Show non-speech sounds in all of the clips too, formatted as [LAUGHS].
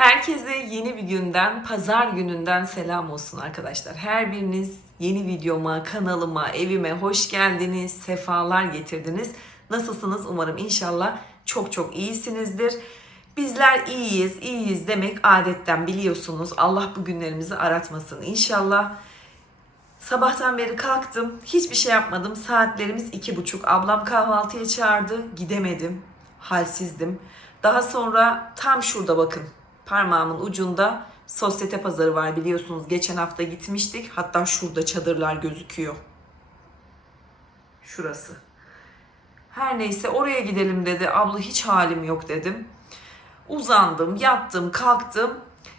Herkese yeni bir günden, pazar gününden selam olsun arkadaşlar. Her biriniz yeni videoma, kanalıma, evime hoş geldiniz, sefalar getirdiniz. Nasılsınız? Umarım inşallah çok çok iyisinizdir. Bizler iyiyiz, iyiyiz demek adetten biliyorsunuz. Allah bu günlerimizi aratmasın inşallah. Sabahtan beri kalktım. Hiçbir şey yapmadım. Saatlerimiz iki buçuk. Ablam kahvaltıya çağırdı. Gidemedim. Halsizdim. Daha sonra tam şurada bakın. Parmağımın ucunda sosyete pazarı var biliyorsunuz. Geçen hafta gitmiştik. Hatta şurada çadırlar gözüküyor. Şurası. Her neyse oraya gidelim dedi. Abla hiç halim yok dedim. Uzandım, yattım, kalktım.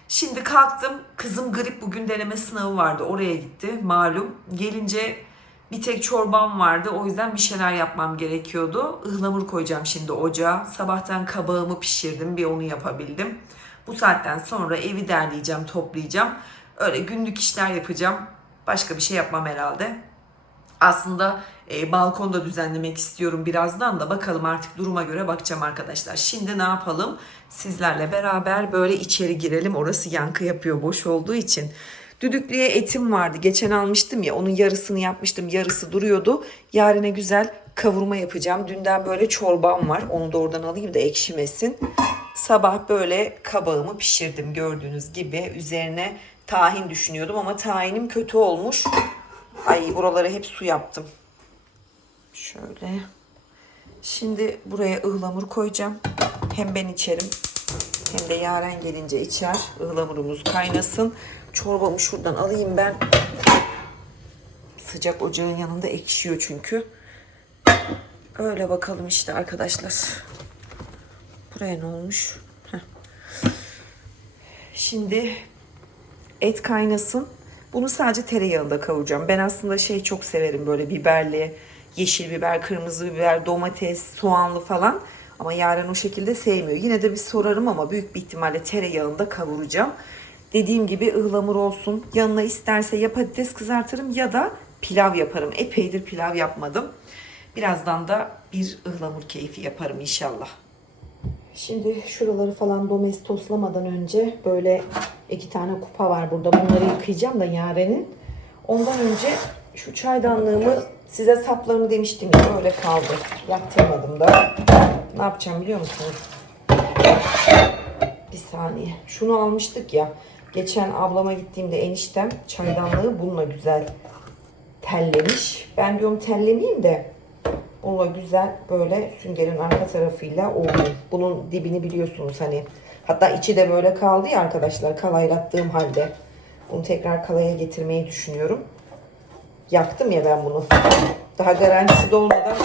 Şimdi kalktım. Kızım grip bugün deneme sınavı vardı. Oraya gitti malum. Gelince bir tek çorbam vardı. O yüzden bir şeyler yapmam gerekiyordu. Ihlamur koyacağım şimdi ocağa. Sabahtan kabağımı pişirdim. Bir onu yapabildim. Bu saatten sonra evi derleyeceğim, toplayacağım. Öyle günlük işler yapacağım. Başka bir şey yapmam herhalde. Aslında e, balkonda düzenlemek istiyorum birazdan da bakalım artık duruma göre bakacağım arkadaşlar. Şimdi ne yapalım? Sizlerle beraber böyle içeri girelim. Orası yankı yapıyor boş olduğu için. Düdüklüye etim vardı. Geçen almıştım ya onun yarısını yapmıştım. Yarısı duruyordu. Yarine güzel kavurma yapacağım. Dünden böyle çorbam var. Onu da oradan alayım da ekşimesin. Sabah böyle kabağımı pişirdim gördüğünüz gibi. Üzerine tahin düşünüyordum ama tahinim kötü olmuş. Ay buralara hep su yaptım. Şöyle. Şimdi buraya ıhlamur koyacağım. Hem ben içerim hem de Yaren gelince içer. Ihlamurumuz kaynasın. Çorbamı şuradan alayım ben. Sıcak ocağın yanında ekşiyor çünkü. Öyle bakalım işte arkadaşlar. Buraya ne olmuş? Şimdi et kaynasın. Bunu sadece tereyağında kavuracağım. Ben aslında şey çok severim böyle biberli, yeşil biber, kırmızı biber, domates, soğanlı falan. Ama Yaren o şekilde sevmiyor. Yine de bir sorarım ama büyük bir ihtimalle tereyağında kavuracağım. Dediğim gibi ıhlamur olsun. Yanına isterse ya patates kızartırım ya da pilav yaparım. Epeydir pilav yapmadım. Birazdan da bir ıhlamur keyfi yaparım inşallah. Şimdi şuraları falan domestoslamadan önce böyle iki tane kupa var burada. Bunları yıkayacağım da Yaren'in. Ondan önce şu çaydanlığımı size saplarını demiştim ya böyle kaldı. Yaptırmadım da. Ne yapacağım biliyor musunuz? Bir saniye. Şunu almıştık ya. Geçen ablama gittiğimde eniştem çaydanlığı bununla güzel tellemiş. Ben diyorum tellemeyeyim de Bununla güzel böyle süngerin arka tarafıyla ovuyorum. Bunun dibini biliyorsunuz hani. Hatta içi de böyle kaldı ya arkadaşlar kalaylattığım halde. Bunu tekrar kalaya getirmeyi düşünüyorum. Yaktım ya ben bunu. Daha garantisi de olmadan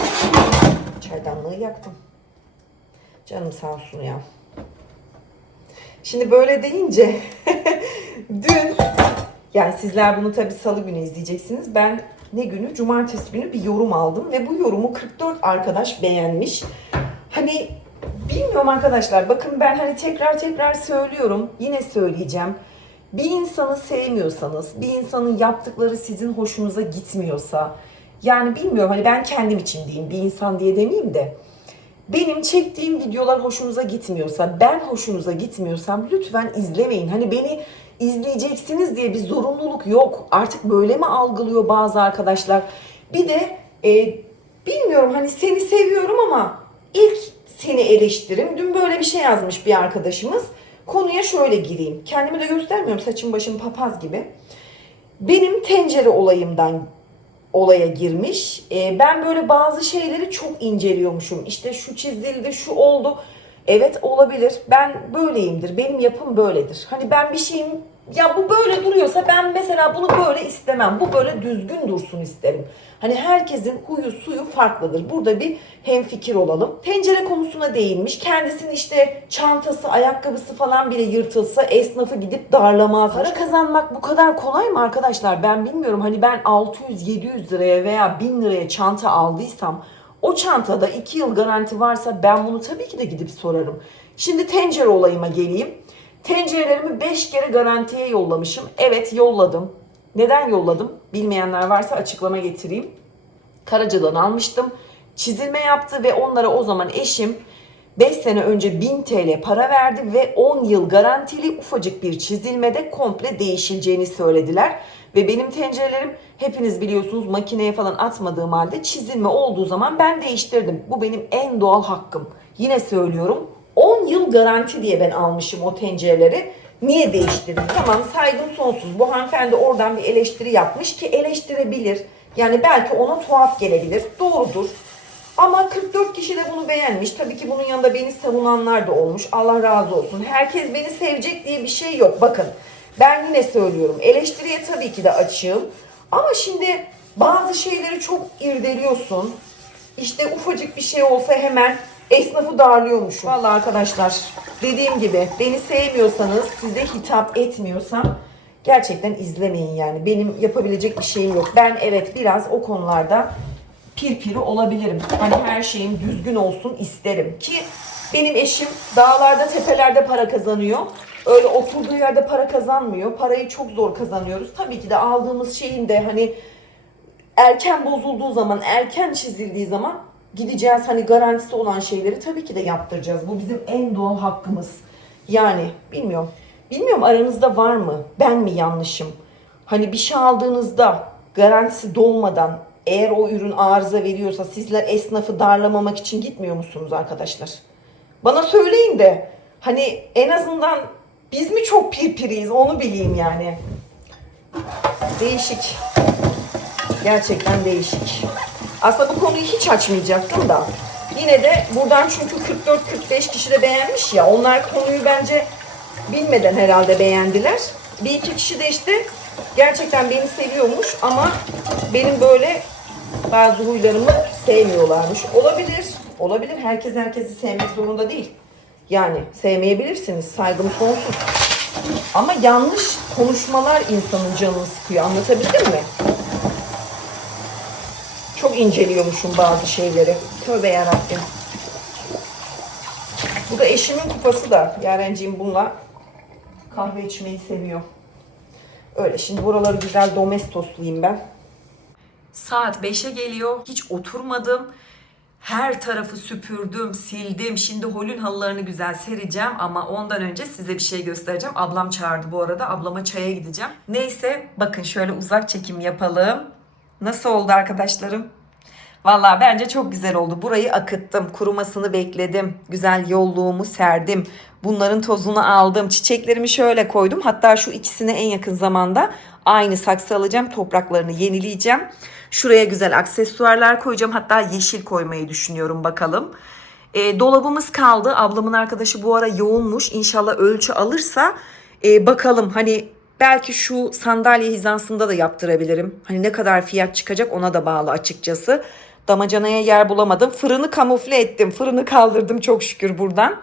çaydanlığı yaktım. Canım sağ olsun ya. Şimdi böyle deyince [LAUGHS] dün yani sizler bunu tabii salı günü izleyeceksiniz. Ben ne günü? Cumartesi günü bir yorum aldım ve bu yorumu 44 arkadaş beğenmiş. Hani bilmiyorum arkadaşlar bakın ben hani tekrar tekrar söylüyorum. Yine söyleyeceğim. Bir insanı sevmiyorsanız, bir insanın yaptıkları sizin hoşunuza gitmiyorsa yani bilmiyorum hani ben kendim için diyeyim bir insan diye demeyeyim de benim çektiğim videolar hoşunuza gitmiyorsa, ben hoşunuza gitmiyorsam lütfen izlemeyin. Hani beni izleyeceksiniz diye bir zorunluluk yok. Artık böyle mi algılıyor bazı arkadaşlar? Bir de e, bilmiyorum hani seni seviyorum ama ilk seni eleştirim. Dün böyle bir şey yazmış bir arkadaşımız. Konuya şöyle gireyim. Kendimi de göstermiyorum saçım başım papaz gibi. Benim tencere olayımdan olaya girmiş. Ee, ben böyle bazı şeyleri çok inceliyormuşum. İşte şu çizildi, şu oldu. Evet olabilir. Ben böyleyimdir. Benim yapım böyledir. Hani ben bir şeyim ya bu böyle duruyorsa ben mesela bunu böyle istemem. Bu böyle düzgün dursun isterim. Hani herkesin huyu suyu farklıdır. Burada bir hemfikir olalım. Tencere konusuna değinmiş. Kendisinin işte çantası, ayakkabısı falan bile yırtılsa esnafı gidip darlamaz. Para kazanmak bu kadar kolay mı arkadaşlar? Ben bilmiyorum. Hani ben 600-700 liraya veya 1000 liraya çanta aldıysam o çantada 2 yıl garanti varsa ben bunu tabii ki de gidip sorarım. Şimdi tencere olayıma geleyim. Tencerelerimi 5 kere garantiye yollamışım. Evet yolladım. Neden yolladım? Bilmeyenler varsa açıklama getireyim. Karaca'dan almıştım. Çizilme yaptı ve onlara o zaman eşim 5 sene önce 1000 TL para verdi ve 10 yıl garantili ufacık bir çizilmede komple değişileceğini söylediler. Ve benim tencerelerim hepiniz biliyorsunuz makineye falan atmadığım halde çizilme olduğu zaman ben değiştirdim. Bu benim en doğal hakkım. Yine söylüyorum 10 yıl garanti diye ben almışım o tencereleri. Niye değiştirdim? Tamam saygım sonsuz. Bu hanımefendi oradan bir eleştiri yapmış ki eleştirebilir. Yani belki ona tuhaf gelebilir. Doğrudur. Ama 44 kişi de bunu beğenmiş. Tabii ki bunun yanında beni savunanlar da olmuş. Allah razı olsun. Herkes beni sevecek diye bir şey yok. Bakın ben yine söylüyorum. Eleştiriye tabii ki de açığım. Ama şimdi bazı şeyleri çok irdeliyorsun. İşte ufacık bir şey olsa hemen esnafı darlıyormuşum. Vallahi arkadaşlar dediğim gibi beni sevmiyorsanız, size hitap etmiyorsam gerçekten izlemeyin yani. Benim yapabilecek bir şeyim yok. Ben evet biraz o konularda pirpiri olabilirim. Hani her şeyim düzgün olsun isterim ki benim eşim dağlarda tepelerde para kazanıyor. Öyle oturduğu yerde para kazanmıyor. Parayı çok zor kazanıyoruz. Tabii ki de aldığımız şeyin de hani erken bozulduğu zaman, erken çizildiği zaman gideceğiz hani garantisi olan şeyleri tabii ki de yaptıracağız. Bu bizim en doğal hakkımız. Yani bilmiyorum. Bilmiyorum aranızda var mı? Ben mi yanlışım? Hani bir şey aldığınızda garantisi dolmadan eğer o ürün arıza veriyorsa sizler esnafı darlamamak için gitmiyor musunuz arkadaşlar? Bana söyleyin de hani en azından biz mi çok pirpiriyiz onu bileyim yani. Değişik. Gerçekten değişik. Aslında bu konuyu hiç açmayacaktım da. Yine de buradan çünkü 44-45 kişi de beğenmiş ya. Onlar konuyu bence bilmeden herhalde beğendiler. Bir iki kişi de işte gerçekten beni seviyormuş ama benim böyle bazı huylarımı sevmiyorlarmış. Olabilir. Olabilir. Herkes herkesi sevmek zorunda değil. Yani sevmeyebilirsiniz. Saygım sonsuz. Ama yanlış konuşmalar insanın canını sıkıyor. Anlatabildim mi? Çok inceliyormuşum bazı şeyleri. Tövbe yarabbim. Bu da eşimin kupası da. Yarenciğim bununla kahve içmeyi seviyor. Öyle şimdi buraları güzel domestoslayayım ben. Saat 5'e geliyor. Hiç oturmadım. Her tarafı süpürdüm, sildim. Şimdi holün halılarını güzel sereceğim ama ondan önce size bir şey göstereceğim. Ablam çağırdı bu arada. Ablama çaya gideceğim. Neyse bakın şöyle uzak çekim yapalım. Nasıl oldu arkadaşlarım? Vallahi bence çok güzel oldu. Burayı akıttım. Kurumasını bekledim. Güzel yolluğumu serdim. Bunların tozunu aldım. Çiçeklerimi şöyle koydum. Hatta şu ikisine en yakın zamanda aynı saksı alacağım. Topraklarını yenileyeceğim. Şuraya güzel aksesuarlar koyacağım. Hatta yeşil koymayı düşünüyorum bakalım. E, dolabımız kaldı. Ablamın arkadaşı bu ara yoğunmuş. İnşallah ölçü alırsa e, bakalım hani belki şu sandalye hizasında da yaptırabilirim. Hani ne kadar fiyat çıkacak ona da bağlı açıkçası. Damacanaya yer bulamadım. Fırını kamufle ettim. Fırını kaldırdım çok şükür buradan.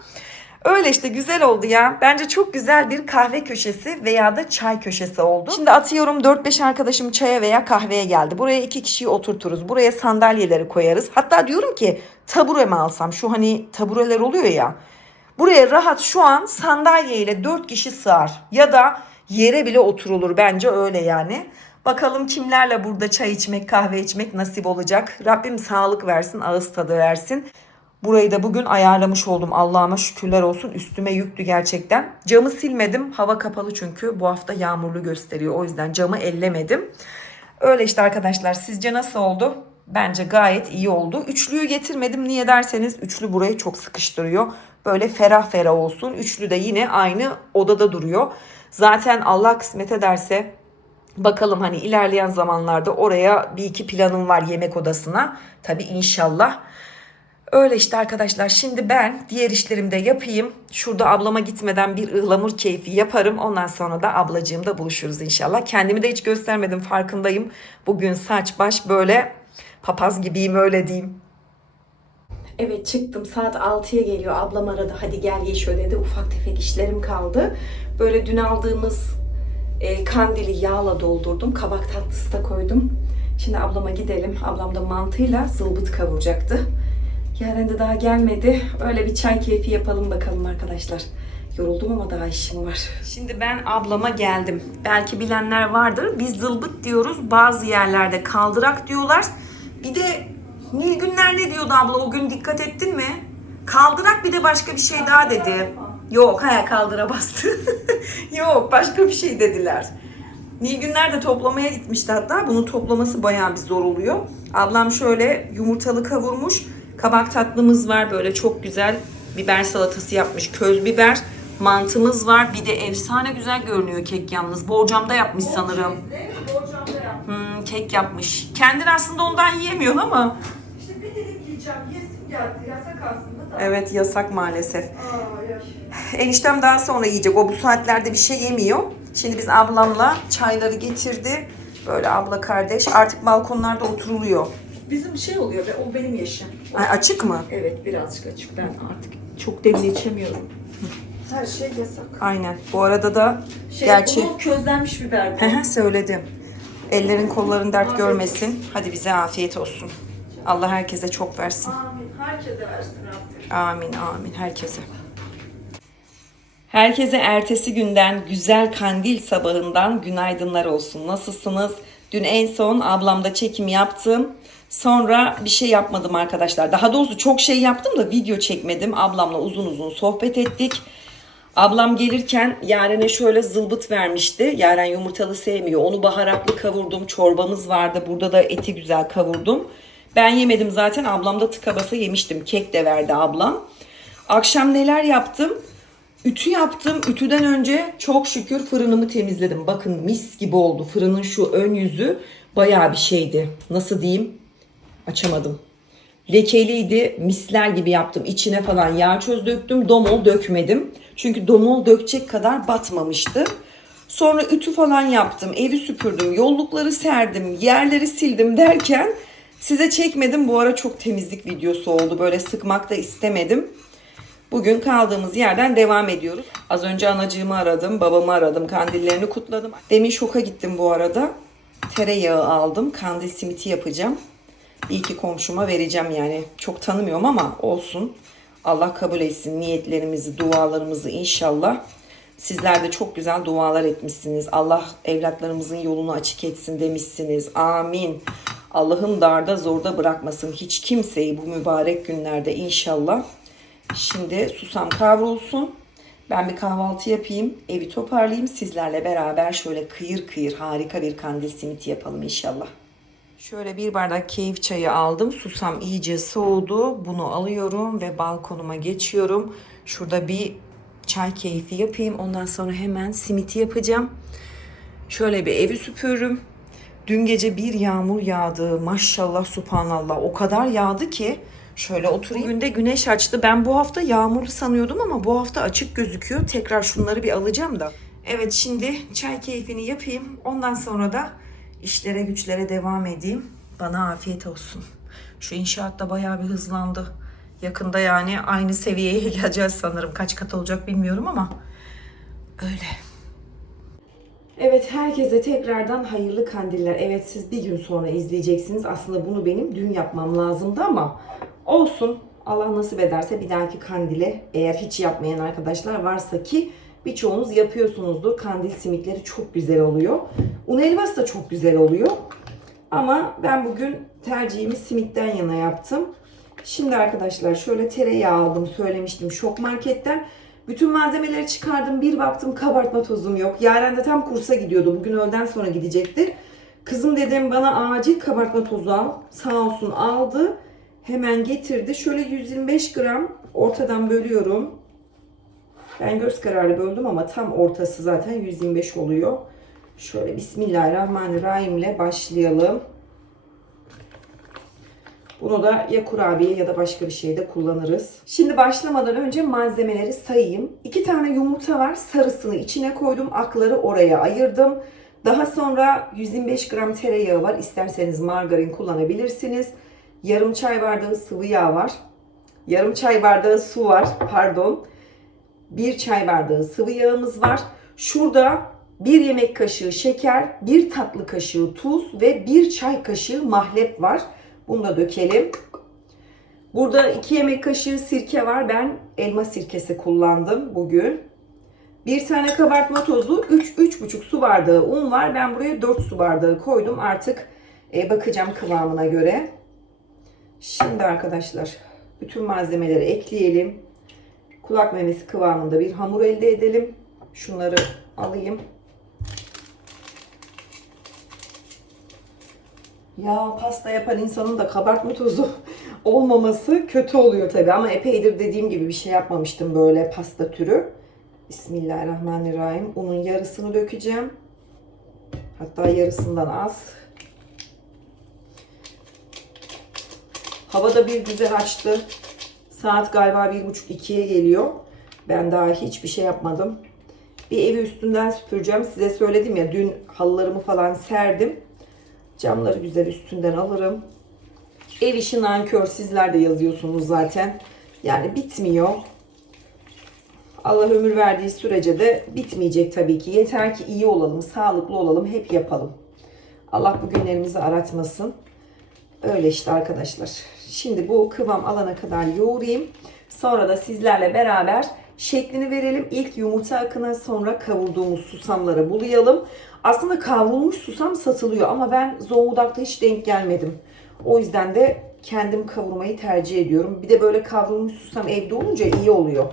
Öyle işte güzel oldu ya. Bence çok güzel bir kahve köşesi veya da çay köşesi oldu. Şimdi atıyorum 4-5 arkadaşım çaya veya kahveye geldi. Buraya iki kişiyi oturturuz. Buraya sandalyeleri koyarız. Hatta diyorum ki tabure mi alsam? Şu hani tabureler oluyor ya. Buraya rahat şu an sandalye ile 4 kişi sığar. Ya da yere bile oturulur bence öyle yani. Bakalım kimlerle burada çay içmek, kahve içmek nasip olacak. Rabbim sağlık versin, ağız tadı versin. Burayı da bugün ayarlamış oldum. Allah'ıma şükürler olsun. Üstüme yüktü gerçekten. Camı silmedim. Hava kapalı çünkü bu hafta yağmurlu gösteriyor. O yüzden camı ellemedim. Öyle işte arkadaşlar. Sizce nasıl oldu? Bence gayet iyi oldu. Üçlüyü getirmedim. Niye derseniz üçlü burayı çok sıkıştırıyor. Böyle ferah ferah olsun. Üçlü de yine aynı odada duruyor. Zaten Allah kısmet ederse Bakalım hani ilerleyen zamanlarda oraya bir iki planım var yemek odasına. Tabii inşallah. Öyle işte arkadaşlar. Şimdi ben diğer işlerimi de yapayım. Şurada ablama gitmeden bir ıhlamur keyfi yaparım. Ondan sonra da ablacığımda buluşuruz inşallah. Kendimi de hiç göstermedim farkındayım. Bugün saç baş böyle papaz gibiyim öyle diyeyim. Evet çıktım saat 6'ya geliyor ablam aradı hadi gel Yeşo dedi ufak tefek işlerim kaldı. Böyle dün aldığımız e, kandili yağla doldurdum kabak tatlısı da koydum. Şimdi ablama gidelim ablam da mantıyla zılbıt kavuracaktı. Yaren de daha gelmedi öyle bir çay keyfi yapalım bakalım arkadaşlar. Yoruldum ama daha işim var. Şimdi ben ablama geldim. Belki bilenler vardır. Biz zılbıt diyoruz. Bazı yerlerde kaldırak diyorlar. Bir de Nilgünler ne diyordu abla? O gün dikkat ettin mi? Kaldırak bir de başka bir şey daha dedi. Yok hayal kaldıra bastı. [LAUGHS] Yok başka bir şey dediler. Nilgünler de toplamaya gitmişti hatta. Bunun toplaması bayağı bir zor oluyor. Ablam şöyle yumurtalı kavurmuş. Kabak tatlımız var böyle çok güzel. Biber salatası yapmış. Köz biber. Mantımız var. Bir de efsane güzel görünüyor kek yalnız. Borcamda yapmış sanırım. Hmm, kek yapmış. Kendin aslında ondan yiyemiyorsun ama. İşte bir dilim yiyeceğim. Yesim geldi. Yasak aslında da. Evet yasak maalesef. Aa. Eniştem daha sonra yiyecek. O bu saatlerde bir şey yemiyor. Şimdi biz ablamla çayları getirdi. Böyle abla kardeş. Artık balkonlarda oturuluyor. Bizim şey oluyor ve o benim yaşım. Ay, açık mı? Evet birazcık açık. Ben artık çok demli içemiyorum. Her şey yasak. Aynen. Bu arada da Şey, gerçi Bu közlenmiş biber bu. Hı hı, söyledim. Ellerin kolların dert görmesin. Hadi bize afiyet olsun. Allah herkese çok versin. Amin. Herkese versin Rabbim. Amin amin herkese. Herkese ertesi günden güzel kandil sabahından günaydınlar olsun. Nasılsınız? Dün en son ablamda çekim yaptım. Sonra bir şey yapmadım arkadaşlar. Daha doğrusu çok şey yaptım da video çekmedim. Ablamla uzun uzun sohbet ettik. Ablam gelirken Yaren'e şöyle zılbıt vermişti. Yaren yumurtalı sevmiyor. Onu baharatlı kavurdum. Çorbamız vardı. Burada da eti güzel kavurdum. Ben yemedim zaten. Ablam da tıka basa yemiştim. Kek de verdi ablam. Akşam neler yaptım? Ütü yaptım. Ütüden önce çok şükür fırınımı temizledim. Bakın mis gibi oldu. Fırının şu ön yüzü bayağı bir şeydi. Nasıl diyeyim? Açamadım. Lekeliydi. Misler gibi yaptım. İçine falan yağ çöz döktüm. Domol dökmedim. Çünkü domol dökecek kadar batmamıştı. Sonra ütü falan yaptım. Evi süpürdüm. Yollukları serdim. Yerleri sildim derken size çekmedim. Bu ara çok temizlik videosu oldu. Böyle sıkmak da istemedim. Bugün kaldığımız yerden devam ediyoruz. Az önce anacığımı aradım, babamı aradım, kandillerini kutladım. Demin şoka gittim bu arada. Tereyağı aldım, kandil simiti yapacağım. Bir iki komşuma vereceğim yani. Çok tanımıyorum ama olsun. Allah kabul etsin niyetlerimizi, dualarımızı inşallah. Sizler de çok güzel dualar etmişsiniz. Allah evlatlarımızın yolunu açık etsin demişsiniz. Amin. Allah'ım darda zorda bırakmasın hiç kimseyi bu mübarek günlerde inşallah. Şimdi susam kavrulsun. Ben bir kahvaltı yapayım, evi toparlayayım. Sizlerle beraber şöyle kıyır kıyır harika bir kandil simiti yapalım inşallah. Şöyle bir bardak keyif çayı aldım. Susam iyice soğudu. Bunu alıyorum ve balkonuma geçiyorum. Şurada bir çay keyfi yapayım. Ondan sonra hemen simiti yapacağım. Şöyle bir evi süpürürüm. Dün gece bir yağmur yağdı. Maşallah subhanallah. O kadar yağdı ki şöyle oturayım. Bugün de güneş açtı. Ben bu hafta yağmurlu sanıyordum ama bu hafta açık gözüküyor. Tekrar şunları bir alacağım da. Evet şimdi çay keyfini yapayım. Ondan sonra da işlere güçlere devam edeyim. Bana afiyet olsun. Şu inşaat da bayağı bir hızlandı. Yakında yani aynı seviyeye [LAUGHS] geleceğiz sanırım. Kaç kat olacak bilmiyorum ama öyle. Evet herkese tekrardan hayırlı kandiller. Evet siz bir gün sonra izleyeceksiniz. Aslında bunu benim dün yapmam lazımdı ama olsun. Allah nasip ederse bir dahaki kandile eğer hiç yapmayan arkadaşlar varsa ki birçoğunuz yapıyorsunuzdur. Kandil simitleri çok güzel oluyor. Un helvası da çok güzel oluyor. Ama ben bugün tercihimi simitten yana yaptım. Şimdi arkadaşlar şöyle tereyağı aldım söylemiştim şok marketten. Bütün malzemeleri çıkardım. Bir baktım kabartma tozum yok. Yaren de tam kursa gidiyordu. Bugün öğleden sonra gidecekti. Kızım dedim bana acil kabartma tozu al. Sağ olsun aldı. Hemen getirdi. Şöyle 125 gram ortadan bölüyorum. Ben göz kararı böldüm ama tam ortası zaten 125 oluyor. Şöyle Bismillahirrahmanirrahim ile başlayalım. Bunu da ya kurabiye ya da başka bir şeyde kullanırız. Şimdi başlamadan önce malzemeleri sayayım. 2 tane yumurta var. Sarısını içine koydum. Akları oraya ayırdım. Daha sonra 125 gram tereyağı var. İsterseniz margarin kullanabilirsiniz. Yarım çay bardağı sıvı yağ var. Yarım çay bardağı su var. Pardon. Bir çay bardağı sıvı yağımız var. Şurada bir yemek kaşığı şeker, bir tatlı kaşığı tuz ve bir çay kaşığı mahlep var. Bunu da dökelim. Burada 2 yemek kaşığı sirke var. Ben elma sirkesi kullandım bugün. Bir tane kabartma tozu, 3 3,5 su bardağı un var. Ben buraya 4 su bardağı koydum. Artık e, bakacağım kıvamına göre. Şimdi arkadaşlar Bütün malzemeleri ekleyelim. Kulak memesi kıvamında bir hamur elde edelim. Şunları alayım. Ya pasta yapan insanın da kabartma tozu [LAUGHS] olmaması kötü oluyor tabii ama epeydir dediğim gibi bir şey yapmamıştım böyle pasta türü. Bismillahirrahmanirrahim. Unun yarısını dökeceğim. Hatta yarısından az. Havada bir güzel açtı. Saat galiba bir buçuk ikiye geliyor. Ben daha hiçbir şey yapmadım. Bir evi üstünden süpüreceğim. Size söyledim ya dün halılarımı falan serdim. Camları güzel üstünden alırım. Ev işi nankör sizler de yazıyorsunuz zaten. Yani bitmiyor. Allah ömür verdiği sürece de bitmeyecek tabii ki. Yeter ki iyi olalım, sağlıklı olalım, hep yapalım. Allah bu günlerimizi aratmasın. Öyle işte arkadaşlar. Şimdi bu kıvam alana kadar yoğurayım. Sonra da sizlerle beraber şeklini verelim. İlk yumurta akına sonra kavurduğumuz susamları bulayalım. Aslında kavrulmuş susam satılıyor ama ben Zonguldak'ta hiç denk gelmedim. O yüzden de kendim kavurmayı tercih ediyorum. Bir de böyle kavrulmuş susam evde olunca iyi oluyor.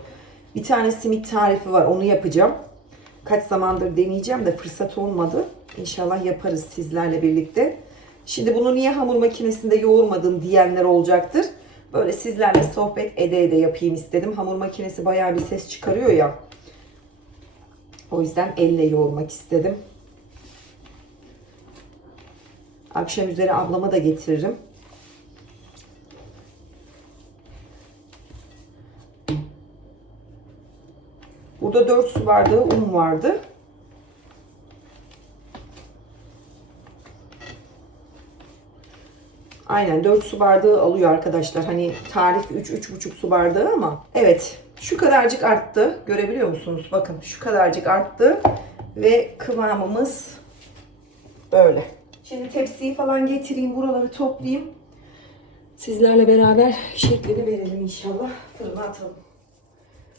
Bir tane simit tarifi var onu yapacağım. Kaç zamandır deneyeceğim de fırsat olmadı. İnşallah yaparız sizlerle birlikte. Şimdi bunu niye hamur makinesinde yoğurmadın diyenler olacaktır. Böyle sizlerle sohbet ede ede yapayım istedim. Hamur makinesi bayağı bir ses çıkarıyor ya. O yüzden elle yoğurmak istedim. Akşam üzeri ablama da getiririm. Burada 4 su bardağı un vardı. Aynen 4 su bardağı alıyor arkadaşlar. Hani tarif 3-3,5 su bardağı ama. Evet şu kadarcık arttı. Görebiliyor musunuz? Bakın şu kadarcık arttı. Ve kıvamımız böyle. Şimdi tepsiyi falan getireyim. Buraları toplayayım. Sizlerle beraber şeklini verelim inşallah. Fırına atalım.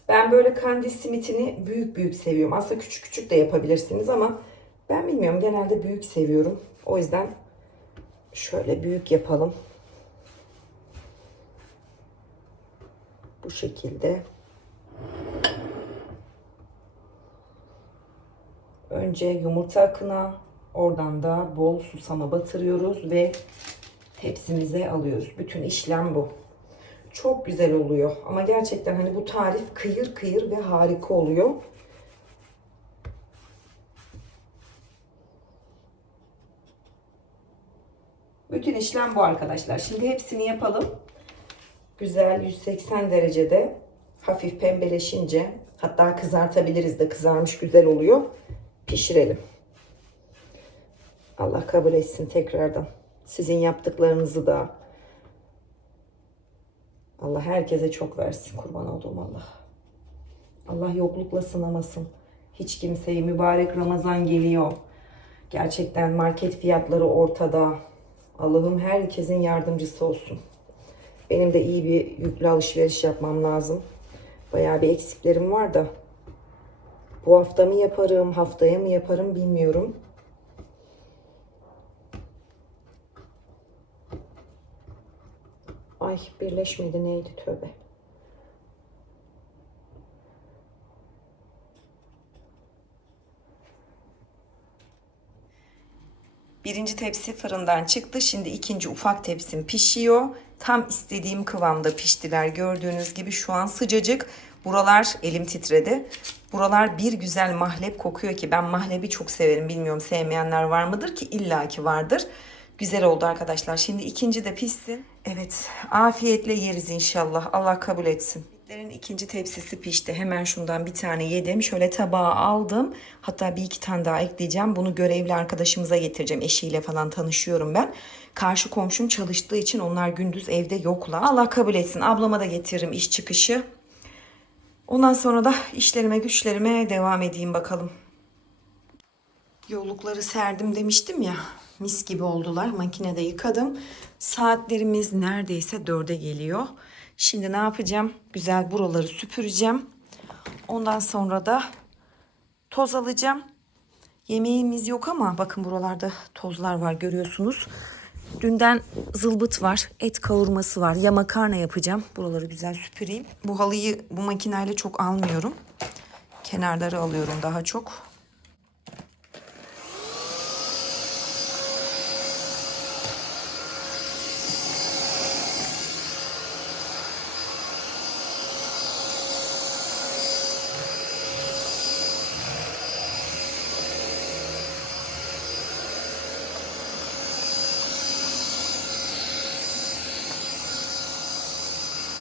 Ben böyle kandil simitini büyük büyük seviyorum. Aslında küçük küçük de yapabilirsiniz ama ben bilmiyorum genelde büyük seviyorum. O yüzden şöyle büyük yapalım. Bu şekilde. Önce yumurta akına, oradan da bol susama batırıyoruz ve tepsimize alıyoruz. Bütün işlem bu. Çok güzel oluyor. Ama gerçekten hani bu tarif kıyır kıyır ve harika oluyor. Bütün işlem bu arkadaşlar. Şimdi hepsini yapalım. Güzel 180 derecede hafif pembeleşince hatta kızartabiliriz de kızarmış güzel oluyor. Pişirelim. Allah kabul etsin tekrardan. Sizin yaptıklarınızı da Allah herkese çok versin. Kurban olduğum Allah. Allah yoklukla sınamasın. Hiç kimseyi mübarek Ramazan geliyor. Gerçekten market fiyatları ortada. Allah'ım herkesin yardımcısı olsun. Benim de iyi bir yüklü alışveriş yapmam lazım. Bayağı bir eksiklerim var da. Bu hafta mı yaparım, haftaya mı yaparım bilmiyorum. Ay birleşmedi neydi tövbe. Birinci tepsi fırından çıktı. Şimdi ikinci ufak tepsim pişiyor. Tam istediğim kıvamda piştiler. Gördüğünüz gibi şu an sıcacık. Buralar elim titredi. Buralar bir güzel mahlep kokuyor ki ben mahlebi çok severim. Bilmiyorum sevmeyenler var mıdır ki illaki vardır. Güzel oldu arkadaşlar. Şimdi ikinci de pişsin. Evet afiyetle yeriz inşallah. Allah kabul etsin. Bitlerin ikinci tepsisi pişti. Hemen şundan bir tane yedim. Şöyle tabağa aldım. Hatta bir iki tane daha ekleyeceğim. Bunu görevli arkadaşımıza getireceğim. Eşiyle falan tanışıyorum ben. Karşı komşum çalıştığı için onlar gündüz evde yoklar. Allah kabul etsin. Ablama da getiririm iş çıkışı. Ondan sonra da işlerime güçlerime devam edeyim bakalım. Yollukları serdim demiştim ya. Mis gibi oldular. Makinede yıkadım. Saatlerimiz neredeyse dörde geliyor. Şimdi ne yapacağım? Güzel buraları süpüreceğim. Ondan sonra da toz alacağım. Yemeğimiz yok ama bakın buralarda tozlar var görüyorsunuz. Dünden zılbıt var, et kavurması var. Ya makarna yapacağım. Buraları güzel süpüreyim. Bu halıyı bu makineyle çok almıyorum. Kenarları alıyorum daha çok. Gözlerinde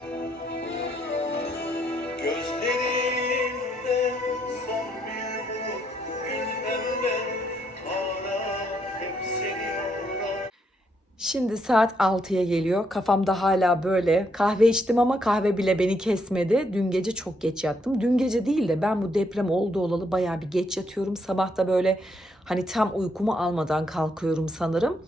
son bir bulut Bilmem ben hala hep seni arar Şimdi saat 6'ya geliyor. Kafamda hala böyle. Kahve içtim ama kahve bile beni kesmedi. Dün gece çok geç yattım. Dün gece değil de ben bu deprem oldu olalı bayağı bir geç yatıyorum. Sabah da böyle hani tam uykumu almadan kalkıyorum sanırım.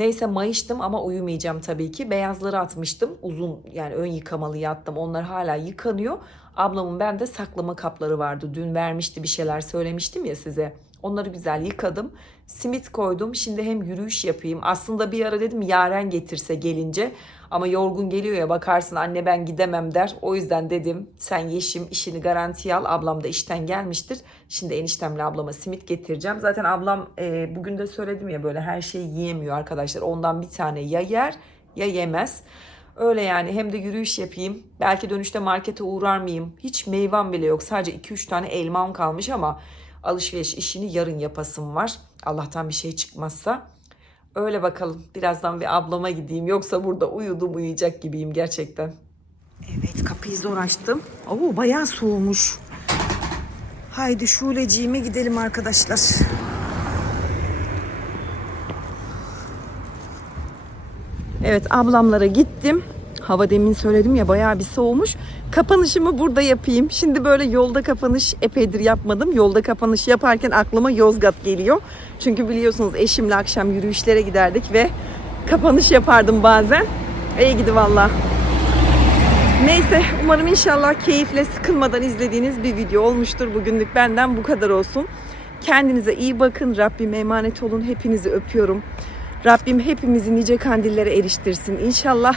Neyse mayıştım ama uyumayacağım tabii ki. Beyazları atmıştım. Uzun yani ön yıkamalı yattım. Onlar hala yıkanıyor. Ablamın bende saklama kapları vardı. Dün vermişti bir şeyler söylemiştim ya size. Onları güzel yıkadım. Simit koydum. Şimdi hem yürüyüş yapayım. Aslında bir ara dedim Yaren getirse gelince. Ama yorgun geliyor ya bakarsın anne ben gidemem der. O yüzden dedim sen Yeşim işini garantiye al. Ablam da işten gelmiştir. Şimdi eniştemle ablama simit getireceğim. Zaten ablam e, bugün de söyledim ya böyle her şeyi yiyemiyor arkadaşlar. Ondan bir tane ya yer ya yemez. Öyle yani hem de yürüyüş yapayım. Belki dönüşte markete uğrar mıyım? Hiç meyvam bile yok. Sadece 2-3 tane elmam kalmış ama alışveriş işini yarın yapasım var. Allah'tan bir şey çıkmazsa. Öyle bakalım. Birazdan bir ablama gideyim. Yoksa burada uyudum uyuyacak gibiyim gerçekten. Evet kapıyı zor açtım. Oo bayağı soğumuş. Haydi Şuleciğime gidelim arkadaşlar. Evet ablamlara gittim. Hava demin söyledim ya bayağı bir soğumuş. Kapanışımı burada yapayım. Şimdi böyle yolda kapanış epeydir yapmadım. Yolda kapanış yaparken aklıma Yozgat geliyor. Çünkü biliyorsunuz eşimle akşam yürüyüşlere giderdik ve kapanış yapardım bazen. İyi gidi valla. Neyse umarım inşallah keyifle sıkılmadan izlediğiniz bir video olmuştur. Bugünlük benden bu kadar olsun. Kendinize iyi bakın. Rabbime emanet olun. Hepinizi öpüyorum. Rabbim hepimizi nice kandillere eriştirsin. İnşallah